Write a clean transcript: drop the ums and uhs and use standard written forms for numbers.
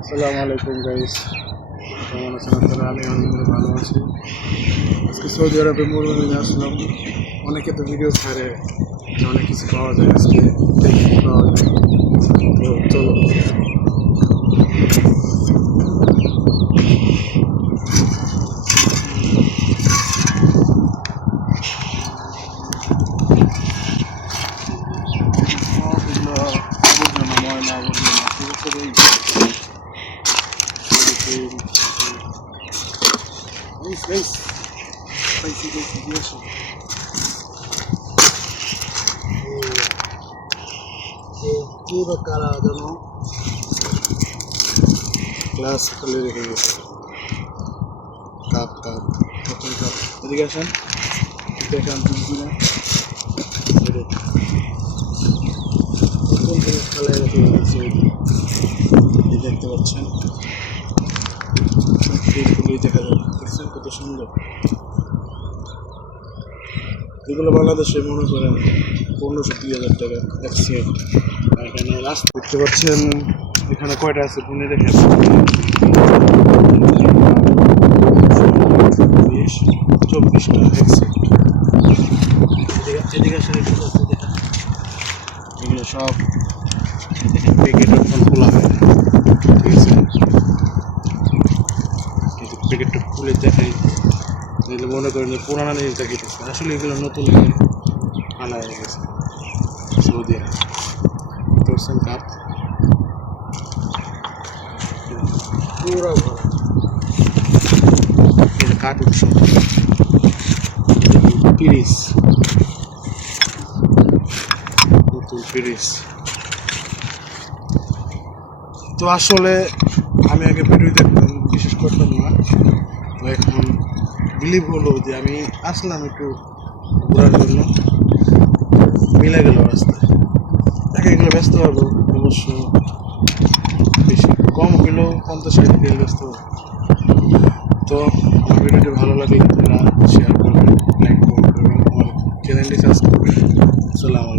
আসসালামু আলাইকুম গাইস, কেমন আছেন আপনারা? আমি আলহামদুলিল্লাহ ভালো আছি। আজকে সৌদি আরবে মরুভূমিতে আসলাম। অনেকে তো ভিডিও ছাড়ে যে অনেক কিছু পাওয়া যায়, আজকে দেখি কি পাওয়া যায়। তো চলো। সবগুলো আবর্জনা, ময়লা আবর্জনা, ঠিক আছে ভাই? পাইছি দিয়ে আসো। কি বা কারা জানো, গ্লাস খুলে রেখে গেছে। কাপ কাপ নতুন কাপ, এদিকে আসেন, দেখেন কিনা নতুন জিনিস খেলায় রেখে গেছে। এই দেখতে পাচ্ছেন, ফুলগুলি দেখা যাবে, দেখছেন কত সুন্দর। এগুলো বাংলাদেশে মনে করেন 1500-2000 টাকা এক সেট। আর এখানে রাস্তা দেখতে পাচ্ছেন, এখানে কয়টা আছে গুনে দেখেন, 24টা এক সেট। এদিকে আসলে এগুলো সব প্যাকেট এখন খোলা হয় না, ঠিক আছে? কিন্তু প্যাকেটটা খুলে দেখাই, এগুলো মনে করেন যে পুরানো জিনিস দেখাইতেছে, আসলে এগুলো নতুন আনা হয়ে গেছে সৌদি আরব। করছেন কাপ পুরো ভরা, এটা কার্টুন সব পিরিস, নতুন পিরিস। তো আসলে আমি আগে ভিডিও দেখতাম, বিশেষ করতাম না, তো এখন বিলিভ হলো যে আমি আসলাম একটু ঘোরার জন্য, মিলে গেল রাস্তায়। তাকে এগুলো ব্যস্ত পারবো অবশ্য, বেশি কম হইলেও 50-60 দিয়ে ব্যস্ত পারবো। তো আমার ভিডিওটি ভালো লাগলে আপনারা শেয়ার করবেন, লাইক করবেন, আমার চ্যানেলটি সাবস্ক্রাইব করবেন। আসসালামু আলাইকুম।